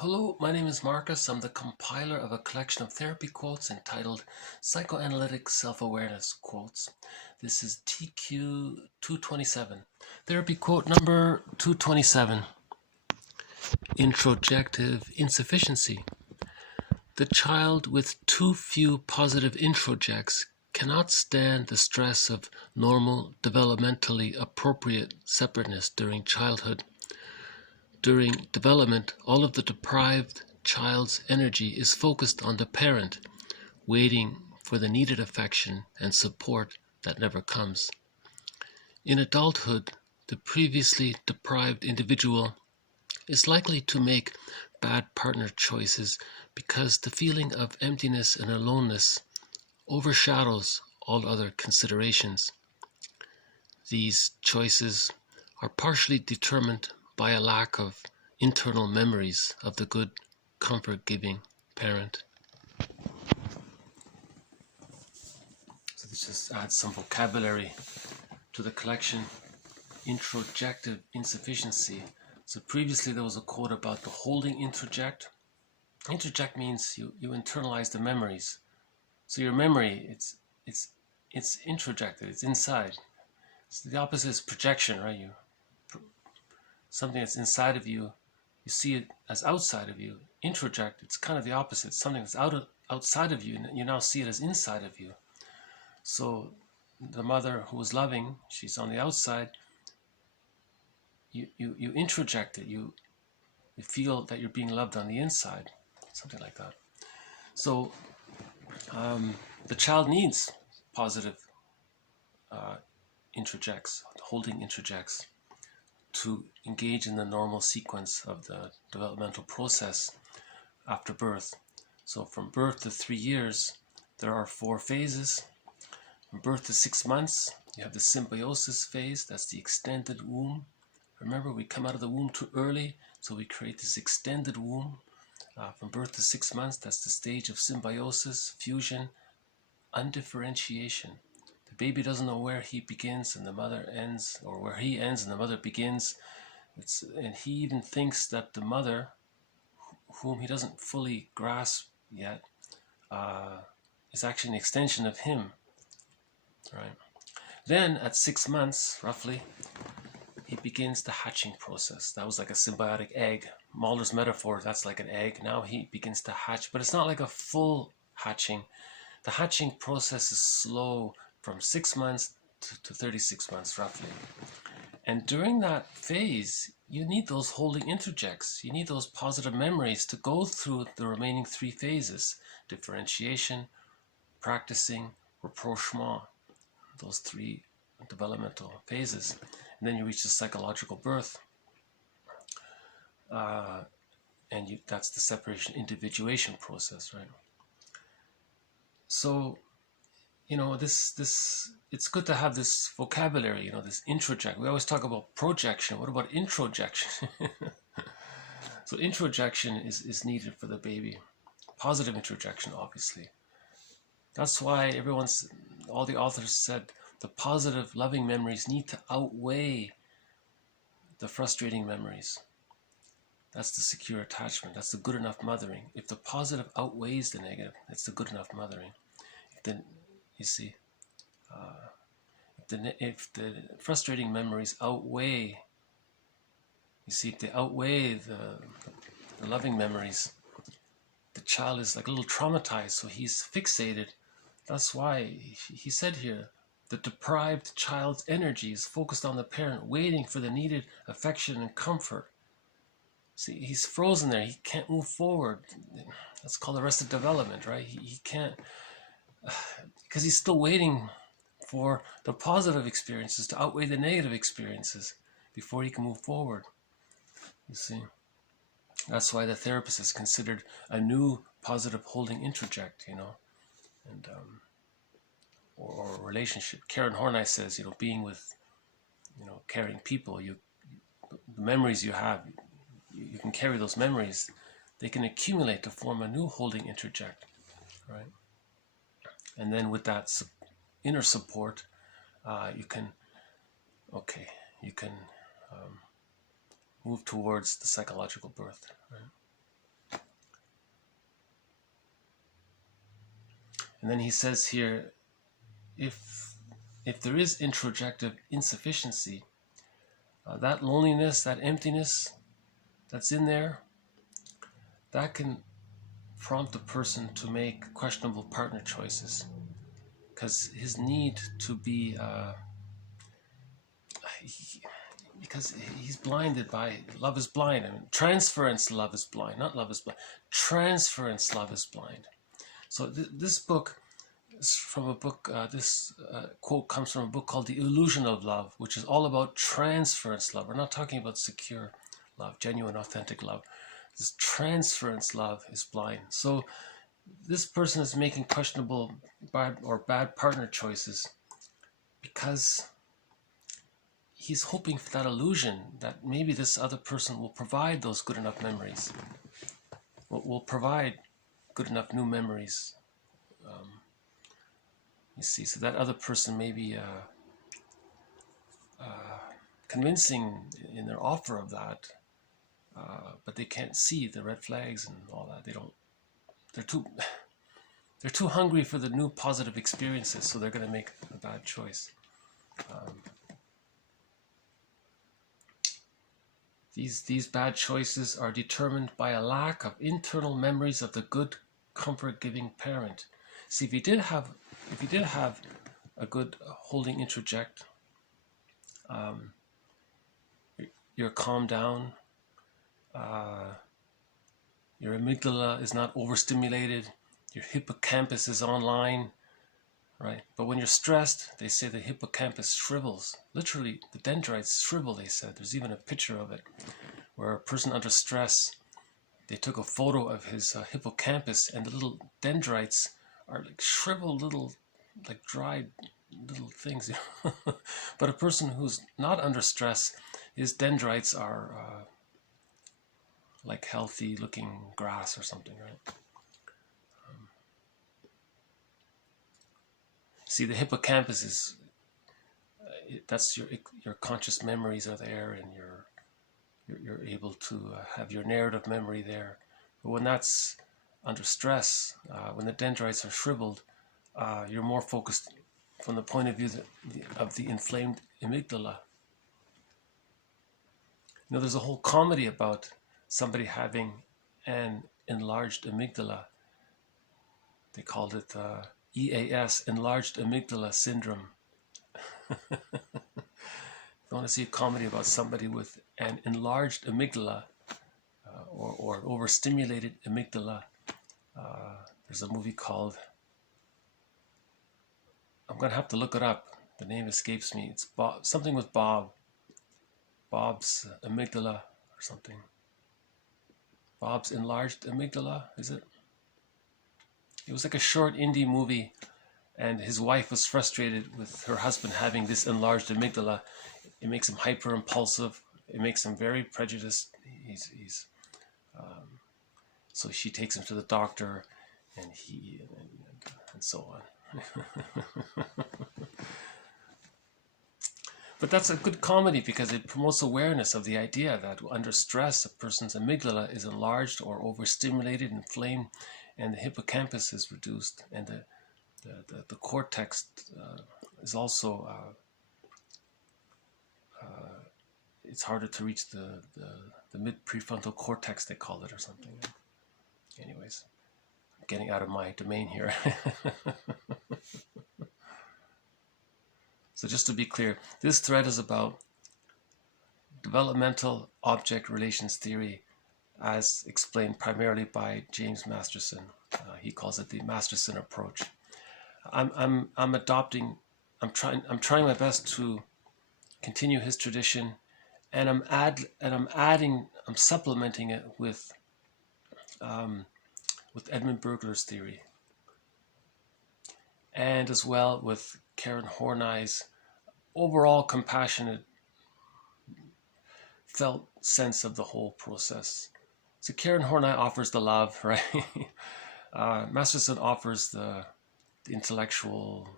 Hello, my name is Marcus. I'm the compiler of a collection of therapy quotes entitled Psychoanalytic Self-Awareness Quotes. This is TQ 227. Therapy quote number 227. Introjective insufficiency. The child with too few positive introjects cannot stand the stress of normal, developmentally appropriate separateness during childhood. During development, all of the deprived child's energy is focused on the parent, waiting for the needed affection and support that never comes. In adulthood, the previously deprived individual is likely to make bad partner choices because the feeling of emptiness and aloneness overshadows all other considerations. These choices are partially determined by a lack of internal memories of the good, comfort-giving parent. So this just adds some vocabulary to the collection. Introjective insufficiency. So previously there was a quote about the holding introject. Introject means you internalize the memories. So your memory, it's introjected, it's inside. So the opposite is projection, right? Something that's inside of you, you see it as outside of you. Introject, it's kind of the opposite. Something that's outside of you, and you now see it as inside of you. So the mother who was loving, she's on the outside. You introject it. You feel that you're being loved on the inside, something like that. So the child needs positive introjects, holding introjects, to engage in the normal sequence of the developmental process after birth. So from birth to 3 years, there are 4 phases. From birth to 6 months, you have the symbiosis phase. That's the extended womb. Remember, we come out of the womb too early, so we create this extended womb. From birth to 6 months, that's the stage of symbiosis, fusion, undifferentiation. The baby doesn't know where he begins and the mother ends, or where he ends and the mother begins. And he even thinks that the mother, whom he doesn't fully grasp yet, is actually an extension of him. Right? Then at 6 months, roughly, he begins the hatching process. That was like a symbiotic egg. Mulder's metaphor, that's like an egg. Now he begins to hatch, but it's not like a full hatching. The hatching process is slow from 6 months to 36 months, roughly. And during that phase, you need those holding introjects. You need those positive memories to go through the remaining 3 phases: differentiation, practicing, rapprochement, those 3 developmental phases. And then you reach the psychological birth. And that's the separation individuation process, right? So, it's good to have this vocabulary, this introject. We always talk about projection. What about introjection? So introjection is needed for the baby. Positive introjection, obviously. That's why all the authors said the positive, loving memories need to outweigh the frustrating memories. That's the secure attachment. That's the good enough mothering. If the positive outweighs the negative, it's the good enough mothering. Then you see, if the frustrating memories outweigh, if they outweigh the loving memories, the child is like a little traumatized, so he's fixated. That's why he said here, the deprived child's energy is focused on the parent, waiting for the needed affection and comfort. See, he's frozen there. He can't move forward. That's called arrested development, right? He can't, because he's still waiting for the positive experiences to outweigh the negative experiences before he can move forward. You see, that's why the therapist is considered a new positive holding introject, and or relationship. Karen Horney says, being with, caring people, the memories you have, you can carry those memories. They can accumulate to form a new holding introject, right? And then with that inner support, you can move towards the psychological birth, right? And then he says here, if there is introjective insufficiency, that loneliness, that emptiness that's in there, that can prompt a person to make questionable partner choices, because his need to be because he's blinded by love is blind. I mean, transference love is blind, not love is blind. Transference love is blind. So this book is from a book, this quote comes from a book called The Illusion of Love, which is all about transference love. We're not talking about secure love, genuine, authentic love. This transference love is blind. So this person is making questionable bad partner choices because he's hoping for that illusion that maybe this other person will provide those good enough memories, will provide good enough new memories. You see, so that other person may be convincing in their offer of that, but they can't see the red flags and all that. They're too hungry for the new positive experiences, so they're going to make a bad choice. These bad choices are determined by a lack of internal memories of the good, comfort-giving parent. See, if you did have a good holding introject, you're calmed down, your amygdala is not overstimulated, your hippocampus is online, right? But when you're stressed, they say the hippocampus shrivels. Literally, the dendrites shrivel, they said. There's even a picture of it, where a person under stress, they took a photo of his hippocampus, and the little dendrites are like shriveled little, like dried little things. But a person who's not under stress, his dendrites are like healthy looking grass or something, right? See, the hippocampus is, that's your conscious memories are there, and you're able to have your narrative memory there. But when that's under stress, when the dendrites are shriveled, you're more focused from the point of view of the inflamed amygdala. You know, there's a whole comedy about somebody having an enlarged amygdala. They called it EAS, enlarged amygdala syndrome. If you want to see a comedy about somebody with an enlarged amygdala or an overstimulated amygdala, there's a movie called, I'm going to have to look it up. The name escapes me. It's Bob, something with Bob. Bob's amygdala or something. Bob's enlarged amygdala, is it? It was like a short indie movie, and his wife was frustrated with her husband having this enlarged amygdala. It makes him hyper impulsive. It makes him very prejudiced. So she takes him to the doctor, and so on. But that's a good comedy because it promotes awareness of the idea that under stress, a person's amygdala is enlarged or overstimulated, inflamed, and the hippocampus is reduced, and the cortex is also it's harder to reach the mid prefrontal cortex, they call it, or something. Anyways, I'm getting out of my domain here. So just to be clear, this thread is about developmental object relations theory as explained primarily by James Masterson. He calls it the Masterson approach. I'm trying my best to continue his tradition, and I'm supplementing it with Edmund Berger's theory, and as well with Karen Horney's overall compassionate, felt sense of the whole process. So Karen Horney offers the love, right? Masterson offers the intellectual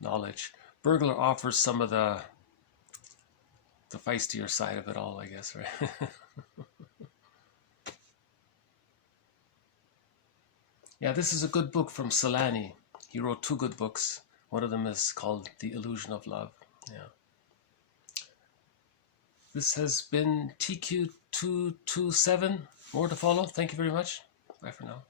knowledge. Berger offers some of the feistier side of it all, I guess, right? Yeah, this is a good book from Celani He wrote 2 good books. One of them is called The Illusion of Love. Yeah. This has been TQ227. More to follow. Thank you very much. Bye for now.